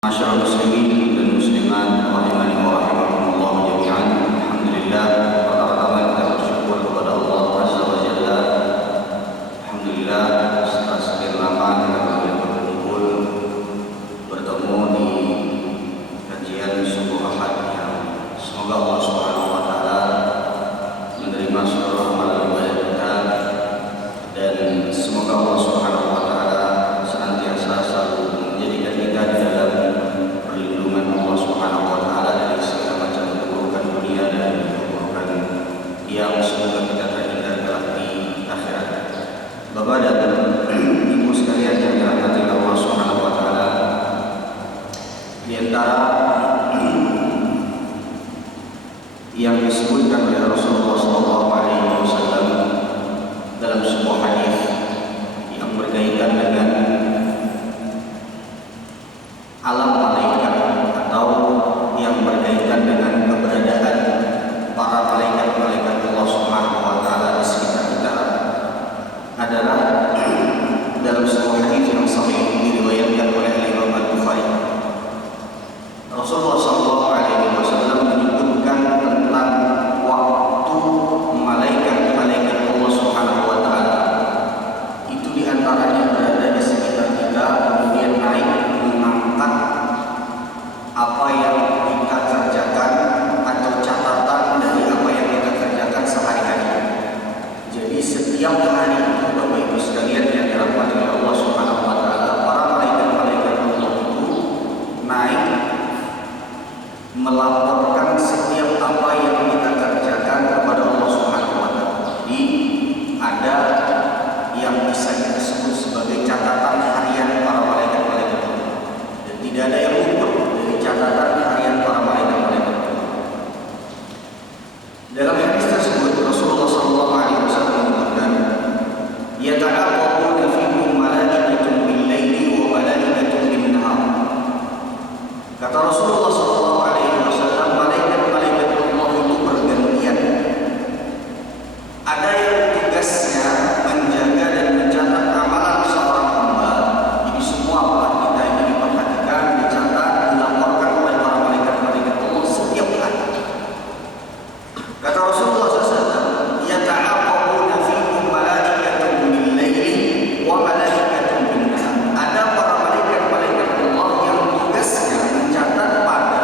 Masyaallah muslimin dan muslimat rahimani wa rahimakumullah jami'an. Alhamdulillah, pertama-tama kita bersyukur kepada Allah Azza wa Jalla. Alhamdulillah, setelah sekian lama kita kembali berkumpul bertemu di kajian subuh Ahad yang semoga Allah Subhanahu wa taala menerima seluruh amal ibadah kita dan semoga Allah Subhanahu wa taala senantiasa selalu menjadikan kita di dalam perlindungan Allah Subhanahu wa taala dari segala macam keburukan dunia dan keburukan yang semoga kita terhindar kelak di akhirat. Bapak dan Ibu sekalian yang dirahmati Allah Subhanahu wa taala, di antara yang disebutkan oleh Rasulullah SAW dalam sebuah hadis yang berkaitan dengan alam malaikat atau yang berkaitan dengan keberadaan para malaikat-malaikat Allah Subhanahu wa taala di sekitar kita adalah dalam sebuah hadis yang sahih diriwayatkan oleh Imam Al-Bukhari. Rasulullah SAW menyebutkan tentang waktu malaikat-malaikat Allah Subhanahu wa taala itu diantaranya berada di sekitar kita, kemudian naik mengangkat apa yang kita kerjakan atau catatan dari apa yang kita kerjakan sehari-hari. Jadi setiap hari itu Bapak Ibu sekalian yang dirahmati oleh Allah Subhanahu wa taala, para malaikat-malaikat Allah itu naik melaporkan setiap apa yang kita kerjakan kepada Allah Subhanahu wa taala. Jadi ada yang bisa kita sebut sebagai catatan harian para malaikat-malaikat Allah. Dan tidak ada yang luput dari catatan harian para malaikat-malaikat Allah. Dalam hadis tersebut Rasulullah SAW menyebutkan, "Yata'aqabuna fikum malaikatun bil-laili wa malaikatun bin-nahar." Kata Rasulullah SAW, malaikat-malaikat Allah itu bergantian. Ada yang tugasnya menjaga dan mencatat amalan seorang hamba. Jadi semua amalan kita ini diperhatikan, dicatat, dilaporkan oleh para malaikat-malaikat Allah setiap hari. Kata Rasulullah SAW, "Yata'aqabuna fikum malaikatun bil-laili wa malaikatun bin-nahar." Ada para malaikat-malaikat Allah yang tugasnya mencatat pada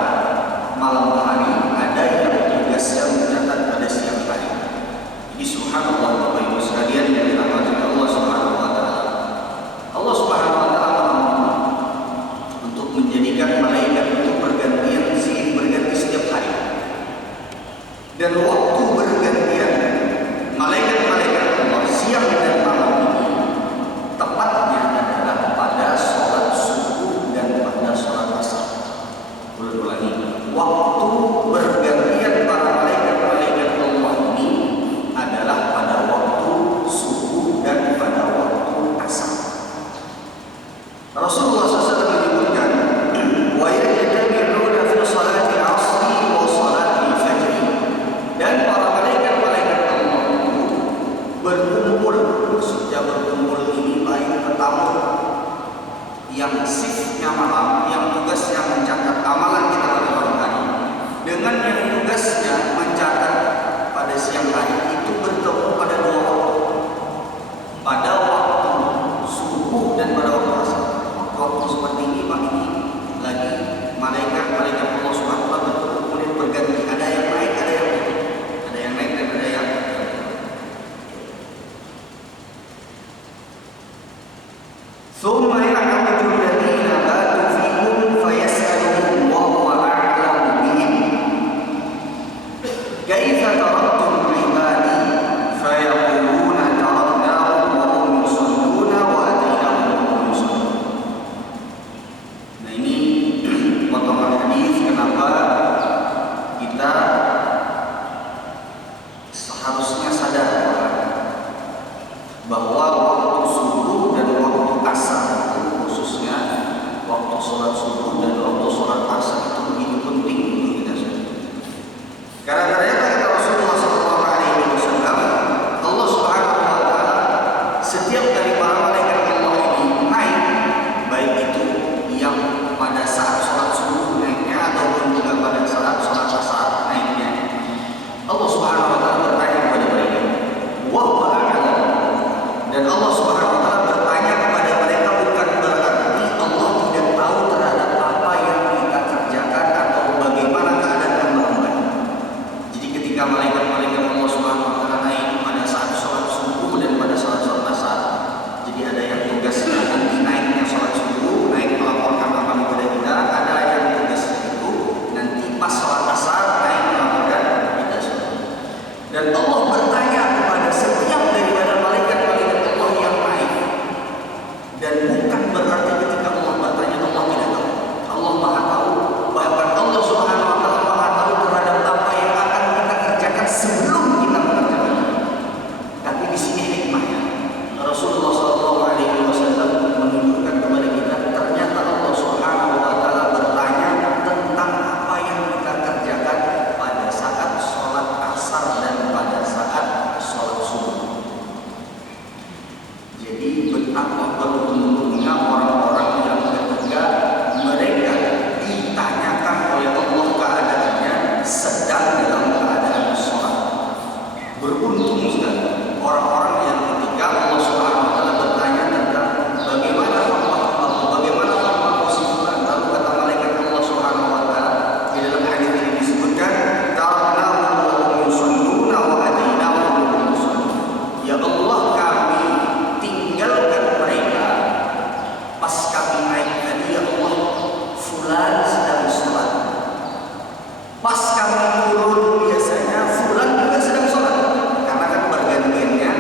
malam hari, ada yang tugasnya mencatat pada siang hari. Jadi subhanallah Bapak Ibu sekalian yang dirahmati Allah Subhanahu wa taala. Allah Subhanahu wa taala untuk menjadikan malaikat itu bergantian, silih berganti setiap hari. Dan waktu bergantian malaikat-malaikat Allah siang dan malam ini tepatnya adalah pada sholat subuh dan pada sholat asar. Ulangi, waktu bergantian para malaikat-malaikat Allah ini adalah pada waktu subuh dan pada waktu asar. Rasulullah SAW menyebutkan, "Wa yajtami'una fi salati asri wa salati fajri." Dan para malaikat-malaikat Allah itu berkumpul, maksudnya berkumpul ini baik tetamu yang shiftnya malam, yang tugasnya mencatat amalan kita pada malam hari, dengan yang tugasnya mencatat pada siang hari, itu bertemu pada dua waktu, pada waktu subuh dan pada waktu asar. Waktu seperti ini pagi ini lagi malaikat-malaikat Allah Subhanahu wa taala bertemu, kemudian berganti, ada yang naik, ada yang turun, ada yang naik dan ada yang turun. Tsumma ya'ruju alladziina batu fikum fayas'aluhum wa huwa a'lamu bihim. Kaifa taraktum 'ibadi fayaquluna taraknahum wa hum yusalluna wa atainahum wa hum yusallun. Nah, ini potongan hadis kenapa kita seharusnya sadar bahwa waktu subuh dan waktu asar itu, khususnya waktu sholat subuh dan waktu sholat asar itu begitu penting untuk kita semua. Karena ternyata kata Rasulullah SAW, Allah Subhanahu wa taala setiap kali para malaikat Allah ini naik, baik itu yang pada saat Dan Allah bertanya kepada setiap daripada malaikat-malaikat Allah yang naik. Dan bukan berarti ketika Allah bertanya Allah tidak tahu. Allah Maha tahu. Bahkan Allah Subhanahu wa taala Maha tahu terhadap apa yang akan kita kerjakan sebelum kita mengerjakan. Tapi di sini hikmahnya. Rasulullah SAW menunjukkan kepada kita ternyata Allah Subhanahu wa taala bertanya tentang apa yang kita kerjakan pada saat sholat asar dan pada saat sholat subuh. Jadi betapa beruntungnya orang-orang yang ketika mereka ditanyakan oleh Allah keadaannya sedang dalam keadaan sholat. Beruntung sekali orang-orang yang ketika Allah Subhanahu wa taala bertanya tentang bagaimana hamba si fulan, lalu kata malaikat Allah Subhanahu wa taala di dalam hadis ini disebutkan taraknahu wa hum yusalluna wa atainahu wa hum yusallun. Ya Allah, kami tinggalkan mereka pas kami naik tadi, ya Allah, fulan sedang sholat. Pas kami turun biasanya fulan juga sedang sholat. Karena kan bergantiannya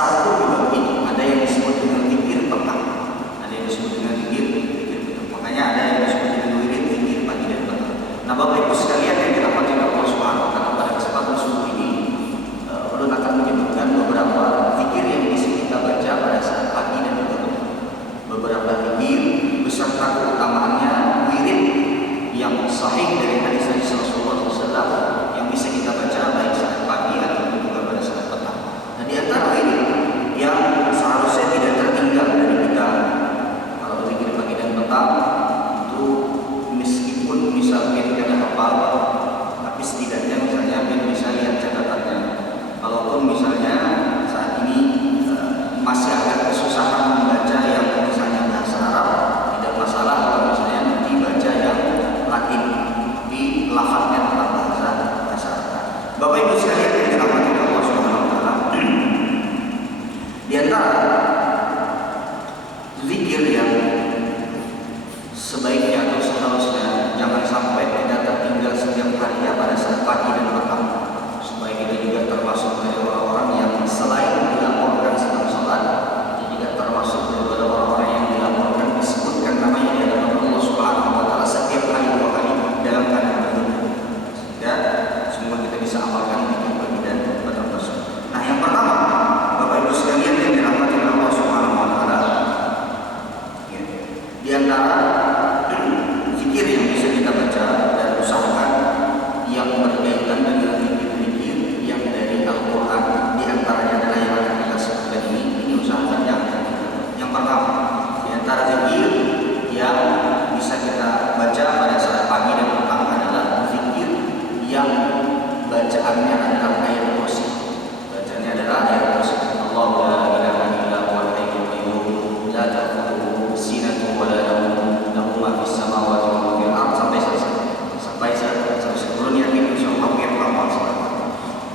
Asar itu juga begini, ada yang disebut dengan zikir petang, ada yang disebut dengan zikir petang. Makanya ada yang disebut dengan wirid zikir pagi dan petang. Nah, Bapak Ibu sekalian yang dirahmati Allah Subhanahu wa taala, pada kesempatan subuh ini ulun akan menyebutkan beberapa zikir yang bisa kita baca pada saat pagi dan petang. Beberapa zikir beserta keutamaannya wirid yang sahih dari hadis Rasulullah SAW yang bisa kita baca baik saat pagi atau juga pada saat petang. Nah, di antara ini yang seharusnya tidak tertinggal dari kita kalau zikir pagi dan petang itu, meskipun misalnya tidak ada hafal, tapi setidaknya misalnya bisa lihat catatannya. Kalaupun misalnya saat ini masih agak kesusahan membaca yang misalnya bahasa Arab, tidak masalah kalau misalnya nanti baca yang Latin di lafaznya tentang bahasa Arab. Bapak Ibu sekalian yang dirahmati Allah Subhanahu wa taala, di antara zikir yang sebaiknya atau seharusnya jangan sampai tidak tertinggal setiap harinya pada saat pagi dan petang, supaya kita juga termasuk dari orang-orang yang selain dilaporkan sedang sholat, tidak termasuk daripada orang-orang yang dilaporkan disebutkan namanya di hadapan Allah Subhanahu wa taala setiap hari 2 kali dalam keadaan berbeda. Ya, semua kita bisa amalkan zikir pagi dan petang tersebut. Nah, yang pertama, Bapak Ibu sekalian yang dirahmati Allah Subhanahu wa taala, ya, di antara zikir yang bisa kita baca dan usahakan yang berkaitan dengan zikir-zikir yang dari Al-Quran, di antaranya adalah yang akan kita sebutkan ini usahakan yang pertama, di antara zikir yang bisa kita baca pada saat pagi dan petang adalah zikir yang bacaannya adalah ayat kursi. Bacaannya adalah ayat kursi. Allahu la ilaha illa huwal hayyul qayyum la ta'khudhuhu sinatun wa la nawm lahu ma fis samawati wa ma fil ardh sampai selesai. Sampai sebelum yakin insyaallah hampir lama sekali.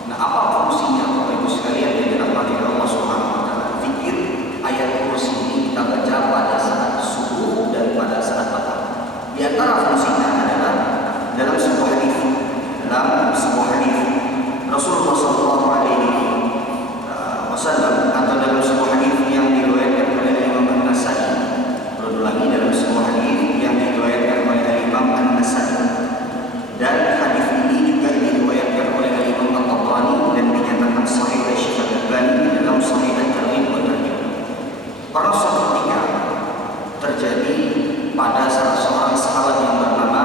Nah, apa fungsinya Bapak Ibu sekalian yang dirahmati Allah Subhanahu wa taala? Zikir ayat kursi ini kita baca pada saat subuh dan pada saat petang. Di antara fungsinya adalah dalam sebuah hadis Rasulullah sallallahu alaihi wasallam, atau dalam sebuah hadis yang diriwayatkan oleh Imam An-Nasa'i. Berulang dalam sebuah hadis yang diriwayatkan oleh Imam An-Nasa'i, dan hadis ini juga diriwayatkan oleh Imam At-Tabrani dan dinyatakan sahih oleh Syekh Al-Albani dalam Sahih At-Targhib wa Tarhib. Pada suatu ketika terjadi pada salah seorang sahabat yang bernama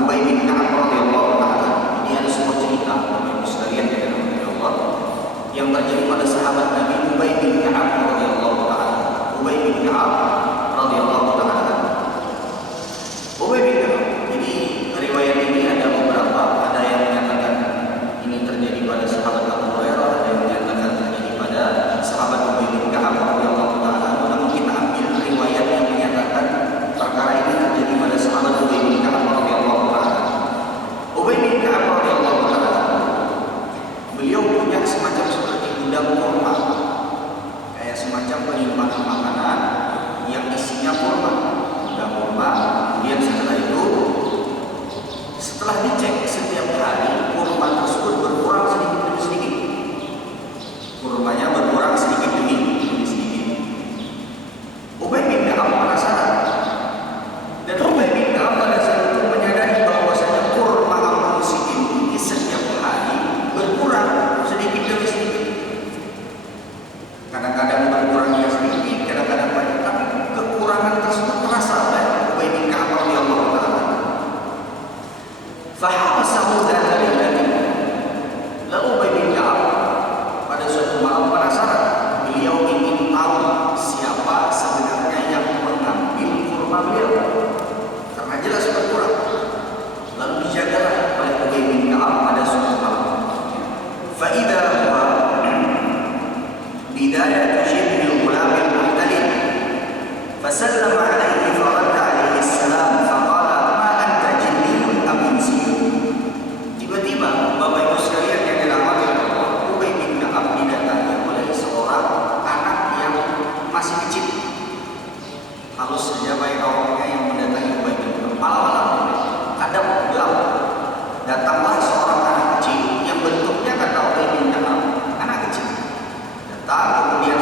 Ubay bin Ka'ab radhiyallahu taala. Ini ada sebuah cerita Bapak Ibu sekalian dari Allah yang terjadi pada sahabat Nabi Ubay bin Ka'ab radhiyallahu taala. Ubay bin Ka'ab radhiyallahu taala. Ubay bin Ka'ab. Jadi riwayat ini ada beberapa, ada yang menyatakan ini terjadi pada sahabat Abu Hurairah, ada yang menyatakan terjadi pada sahabat Ubay bin Ka'ab radhiyallahu taala. Namun kita ambil riwayat yang menyatakan perkara ini terjadi pada sahabat Ubay bin Ka'ab radhiyallahu taala. Ubay bin Ka'ab radhiyallahu taala, beliau punya semacam seperti gudang kurma, kayak semacam penyimpanan makanan yang isinya kurma, gudang kurma. Kemudian setelah itu, setelah dicek setiap hari, kurma tersebut berkurang sedikit demi sedikit. Kurmanya berkurang sedikit demi sedikit. Ubay bin Ka'ab penasaran, dan Ubay bin Ka'ab pada saat itu menyadari bahwasanya kurma kaum muslimin ini setiap hari berkurang sedikit demi sedikit. Kadang-kadang berkurangnya sedikit, kadang-kadang banyak, tapi kekurangan tersebut terasa oleh Ubay bin Ka'ab radhiyallahu taala. Fahabasahu dzata lailatin. Lalu Ubay bin Ka'ab pada suatu malam penasaran, beliau ingin tahu siapa sebenarnya yang mengambil kurma beliau, karena jelas berkurang. Lalu dijagalah oleh Ubay bin Ka'ab pada suatu malam. Fa idza huwa bidayatu shibbil ghulam al-muhtalim fasallama alaihi faradda alaihi salam faqala ma anta jinniyun am insiyyun. Tiba-tiba Bapak Ibu sekalian yang dirahmati Allah, Ubay bin Ka'ab didatangi oleh seorang anak yang masih kecil. Halus saja baik orangnya yang mendatangi Ubay bin Ka'ab. Malam-malam kadang gelap, datanglah seorang anak kecil yang bentuknya kata Ubay bin Ka'ab anak kecil. Datang kemudian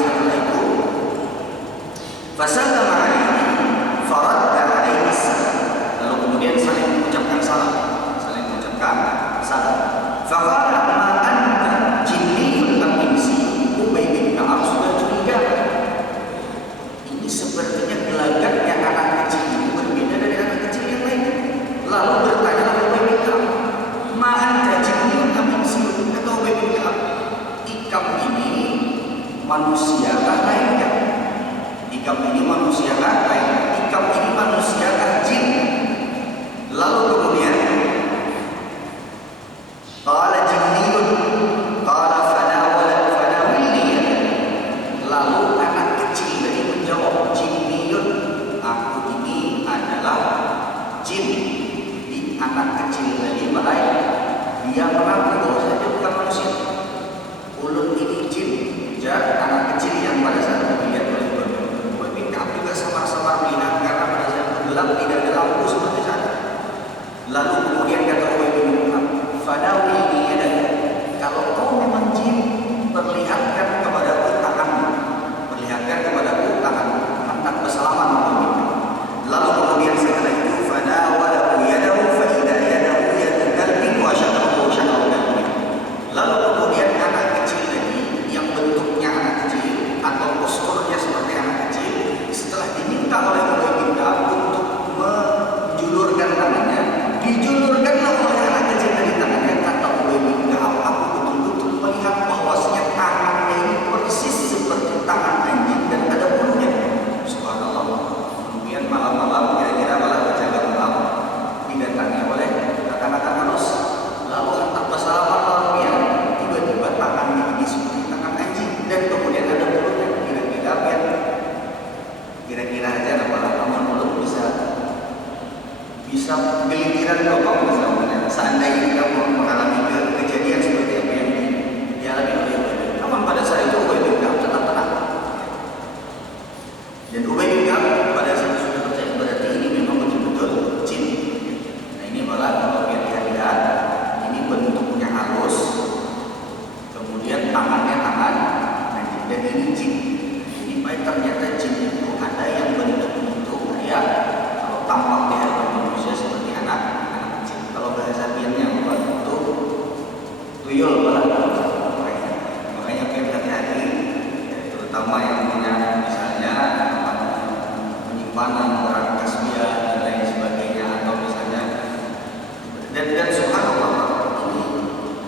manusia kah lainnya? Ikam ini manusia kah lainnya? Ikam ini manusia kah jin? Lalu kemudian qala jinniyun qala fanawilni. Lalu anak kecil tadi menjawab, jinniyun, aku ini adalah jin. Di anak kecil tadi balai dia mengaku bahwa dia bukan manusia. Ulun ini jin. Jadi anak kecil yang pada saat dilihat oleh Ubay bin Ka'ab juga samar-samar melihat karena pada saat gelap tidak ada lampu seperti saat. Lalu kemudian kata Ubay bin Ka'ab, "Fadawini yadaka." Kalau kau memang jin, perlihatkan kepadaku tanganmu. Perlihatkan kepadaku tanganmu. Hendak bersalaman Ubay bin Ka'ab. Lalu kemudian setelah itu fadawalahu yadahu fa idza yadahu yadu kalbin wa syaqahu syaqahu. Lalu kemudian anak kecil tadi yang bentuknya anak kecil atau posturnya seperti anak kecil, setelah diminta oleh Ubay bin Ka'ab untuk menjulurkan tangannya, dijulurkanlah oleh anak kecil dari tangannya. Kata Ubay bin Ka'ab, aku betul-betul melihat bahwasanya tangannya ini persis seperti tangan anjing dan ada bulunya. Subhanallah. Kemudian malam-malam kira-kira malah berjaga malam didatangi oleh rekan-rekan halus. Lalu hendak bersalaman malam, tiba-tiba tangannya ini seperti tangan anjing dan kemudian ada bulunya. Kira-kira aja apakah kamu mulut bisa gelintiran lubang misalnya. Seandainya kamu mengalami kejadian seperti apa yang dialami oleh Ubay bin Ka'ab, namun pada saat itu Ubay bin Ka'ab tetap tenang. Dan Ubay bin Ka'ab pada saat itu sudah percaya berarti ini memang betul-betul jin. Nah ini malah kalau kita lihat ini bentuknya halus, kemudian tangannya tangan anjing dan ini jin. Ini baik ternyata jin itu ada yang bentuknya itu kayak kalau tampak di hadapan manusia seperti anak kecil. Kalau bahasa Biannya bentuk tuyul malah. Makanya kita hati-hati, terutama yang punya misalnya penyimpanan barang kasbiah dan lain sebagainya, atau misalnya dan subhanallah ini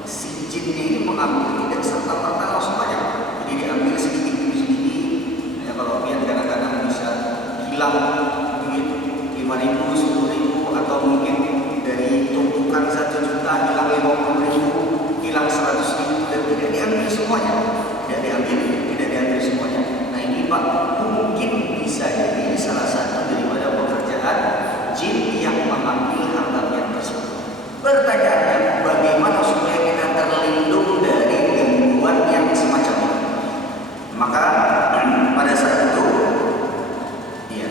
si jinnya ini mengambil tidak serta-merta langsung banyak. Jadi diambil sedikit demi sedikit. Ya kalau dia kadang-kadang bisa hilang duit 5.000, 10.000, atau mungkin dari tumpukan 1 juta hilang 50.000, hilang 100.000 dan tidak diambil semuanya. Tidak diambil semuanya. Nah ini Pak mungkin bisa jadi salah satu daripada pekerjaan jin yang mengambil harta tersebut. Pertanyaannya, bagaimana supaya kita terlindung dari gangguan yang semacam ini? Maka pada saat itu, ya,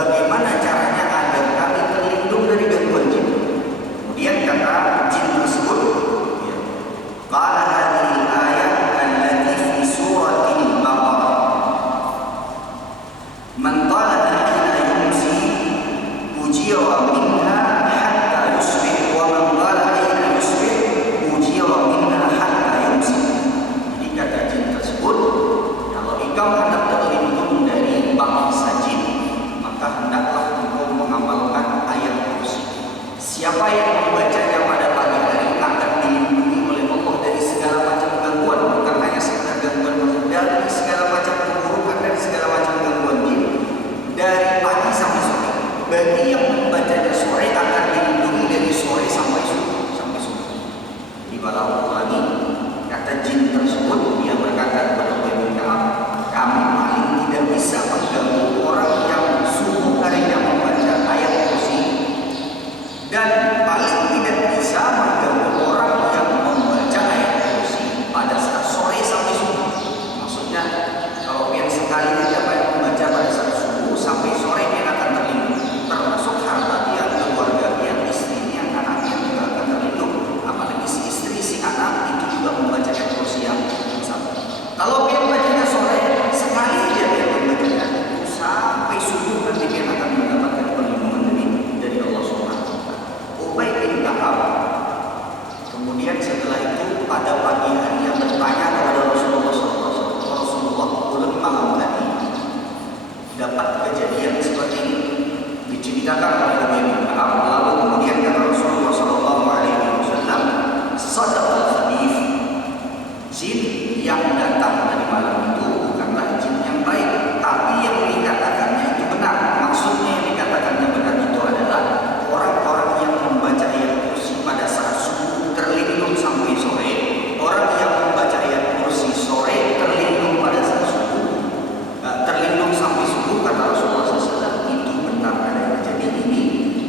bagaimana caranya agar kami terlindung dari gangguan jin. Kemudian kata jin tersebut, ya, qala hadhihi al-ayat allati fi suratil Baqarah man talaba hina yumsi ujira minha hatta yusbih wa man talaba hina yusbih ujira minha hatta yumsi. Jadi kata jin tersebut, kalau engkau hendak terlindung dari bangsa jin, maka hendaklah engkau mengamalkan ayat kursi. Siapa yang membacanya pada pagi hari akan dilindungi oleh Allah dari segala macam gangguan, bukan hanya sekedar gangguan maksud, dari segala macam keburukan, dari segala macam gangguan jin, dari pagi sampai sore. Bagi yang membacanya sore akan dilindungi dari sore sampai subuh. Jadi malam lagi kata jin tersebut, dia berkata kepada Ubay bin Ka'ab, kami paling tidak bisa mengganggu orang yang subuh harinya membaca ayat kursi, dan paling tidak bisa mengganggu orang yang membaca ayat kursi pada saat sore sampai subuh. Maksudnya kalau yang sekali saja yang membaca pada saat subuh sampai sore dia akan terlindung, termasuk harta dia, keluarga dia, istrinya, anaknya juga akan terlindung. Apalagi si istri, si anak itu juga membaca ayat kursi yang sama. Kalau dia membacanya sore sekali saja dia membacanya sampai subuh, nanti dia akan mendapatkan perlindungan dari Allah Subhanahu wa Ta'ala. Ubay bin Ka'ab kemudian setelah itu pada pagi harinya bertanya kepada Rasulullah SAW, Rasulullah, ulun malam tadi dapat kejadian seperti ini, diceritakan oleh Ubay bin Ka'ab. Lalu kemudian kata Rasulullah SAW, sadaqal khabith, jin yang datang tadi malam itu bukanlah jin yang baik, tapi yang dikatakannya itu benar. Maksudnya yang dikatakannya benar itu adalah orang-orang yang membaca ayat kursi pada saat subuh terlindung sampai sore, orang yang membaca ayat kursi sore terlindung pada saat subuh, terlindung sampai subuh, kata Rasulullah SAW, itu benar adanya. Jadi ini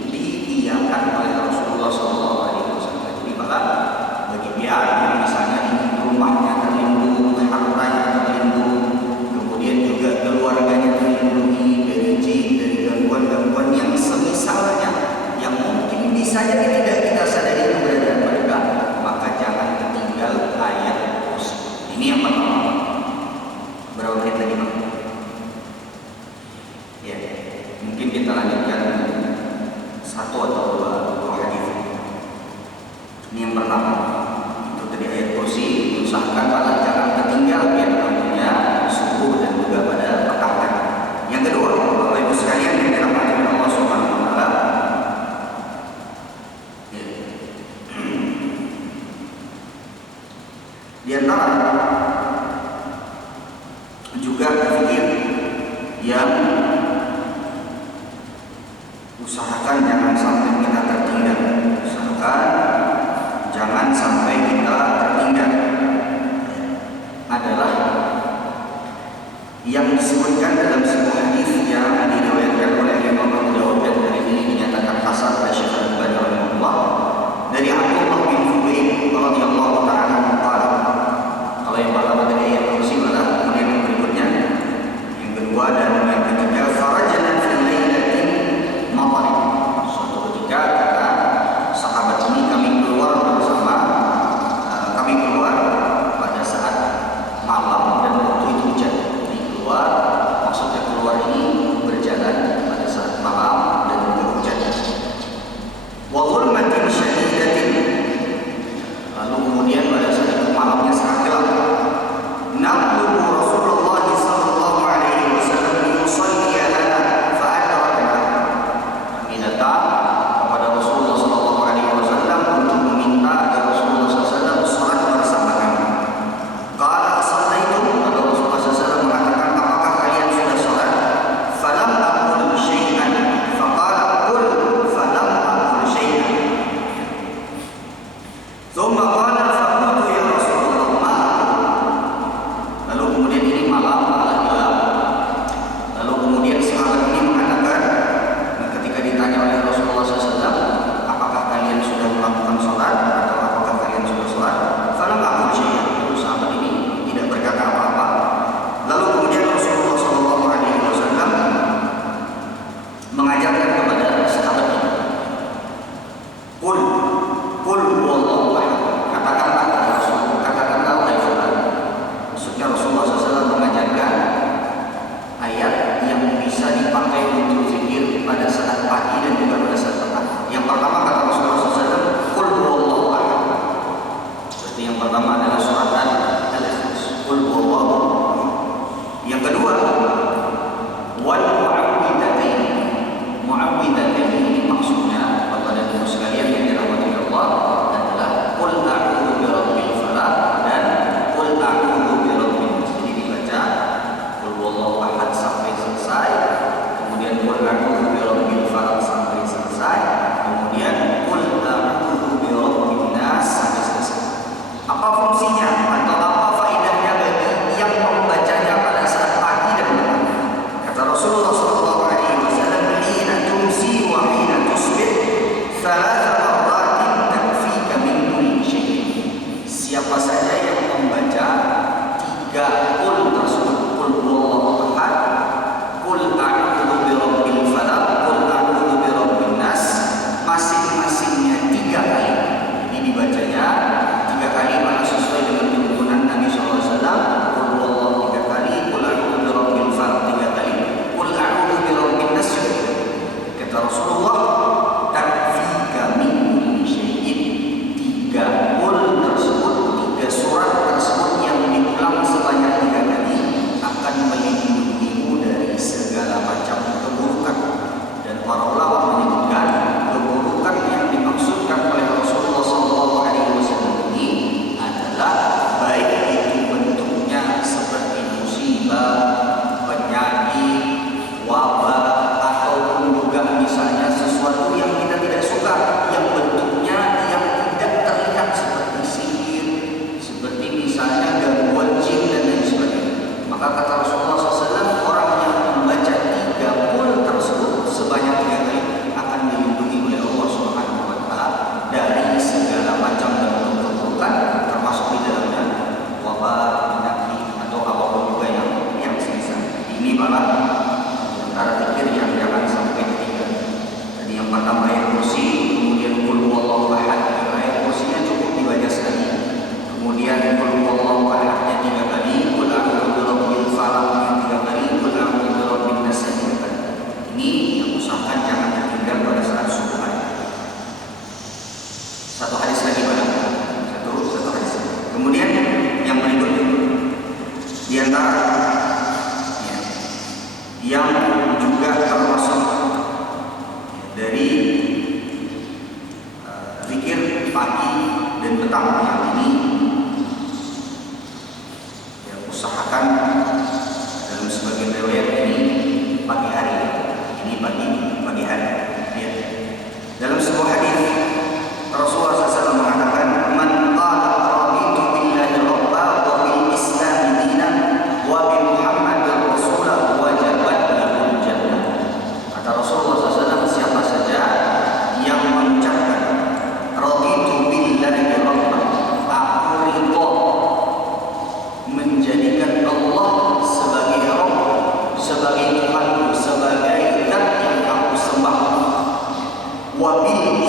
diiyakan oleh Rasulullah SAW. Jadi malah bagi dia yang misalnya ingin rumahnya terlindung, hartanya terlindung, kemudian juga keluarganya terlindungi dari jin, dari gangguan-gangguan yang semisalnya, yang mungkin bisa jadi tidak kita sadari keberadaan mereka, maka jangan tinggal ayat kursi. Ini yang pertama. Berapa menit lagi, Bang? Ya, mungkin kita lanjutkan satu atau dua hadis. Ini yang pertama, itu tadi ayat kursi. Usahakan pada jangan tertinggal biar waktunya subuh dan juga pada petang. Yang kedua, Bapak Ibu sekalian yang dirahmati oleh Allah Subhanahu wa Ta'ala, di antara juga fikir yang usahakan jangan sampai kita tertinggal. Usahakan jangan sampai kita tertinggal adalah yang disebutkan dalam sebuah hadis yang diriwayatkan oleh Imam Abu Dawud, dan hadis ini dinyatakan hasan oleh Syekh Al-Albani rahimahullah, dari Abdullah bin Zubair radhiyallahu ta'ala anhu. Kalau yang pertama tadi ayat kursi, malah kemudian yang berikutnya, yang kedua dan yang ketiga, farajana fi lailatin matar. Suatu ketika kata sahabat ini, kami keluar pada saat malam dan waktu itu hujan. Ini keluar, maksudnya keluar mengajarkan kepada sahabat ini, Qul huwallahu ahad. Katakanlah ya Rasul, katakanlah wahai fulan. Maksudnya Rasulullah SAW mengajarkan ayat yang bisa dipakai untuk zikir pada saat pagi dan juga pada saat petang. Yang pertama kata Rasulullah SAW, Qul huwallahu ahad. Berarti yang pertama adalah surat Al-Ikhlas, Qul huwallahu ahad. Yang kedua, wal mu'awwidatayn. Mu'awwidatayn ini maksudnya Bapak dan Ibu sekalian yang dirahmati Allah adalah Qul a'udzu birabbil falaq dan Qul a'udzu birabbin nas. Jadi dibaca Qul huwallahu ahad sampai selesai, kemudian Qul a'udzu birabbil falaq sampai selesai, kemudian Qul a'udzu birabbin nas sampai selesai. Apa fungsinya atau apa faedahnya bagi yang membacanya pada saat pagi dan malam? Kata Rasulullah SAW, hina tumsi wa hina tusbih thalatha marratin takfika min kulli syai'. Siapa saja yang membaca 3 qul tersebut, Qul huwallahu ahad, Qul a'udzu birabbil falaq, Qul a'udzu birabbin nas, masing-masingnya 3 kali. Ini dibacanya 3 kali, mana sesuai dengan tuntunan Nabi SAW. Qul huwallahu 3 kali, Qul a'udzu birabbil falaq 3 kali, Qul a'udzu birabbin nas juga. Kata Rasulullah, takfika min kulli syai'in. 3 qul tersebut, 3 surat tersebut yang diulang sebanyak 3 kali akan melindungimu dari segala macam keburukan. Dan para ulama menyebutkan keburukan yang dimaksudkan oleh Rasulullah SAW ini adalah baik itu bentuknya seperti musibah, penyakit, wabah, ataupun juga misalnya sesuatu yang kita tidak suka, yang bentuknya yang tidak terlihat seperti sihir, seperti misalnya gangguan jin dan lain sebagainya. Maka kata Rasulullah SAW, orang yang membaca 3 qul tersebut sebanyak 3 kali akan dilindungi oleh Allah Subhanahu wa Ta'ala dari segala macam bentuk keburukan, termasuk di dalamnya wabah, penyakit atau apapun juga yang semisal. Ini malah antara zikir yang jangan sampai ketinggalan. Jadi yang pertama ayat kursi, kemudian Qul huwallahu ahad. Ayat kursinya cukup dibaca sekali. Kemudian Qul huwallahu ahadnya 3 kali, Qul a'udzu birabbil falaq 3 kali, Qul a'udzu birabbin nas 3 kali. Ini yang usahakan jangan tertinggal pada saat subuh hari. Satu hadis lagi pada satu hadis. Kemudian yang berikutnya di antara yang juga termasuk dari zikir pagi dan petang yang ini, ya, usahakan dalam sebagian riwayat ini pagi hari, ini pagi hari. Ya. Dalam sebuah hadis Rasulullah SAW mengatakan, man qala raditu billahi rabba wa bil islam dinan wa bi muhammadin rasulah wajabat lahul jannah. Kata Rasulullah SAW, siapa saja yang mengucapkan raditu billahi rabba, aku ridho menjadikan Allah sebagai Rabb, sebagai Tuhanku, sebagai zat yang aku sembah, wa bil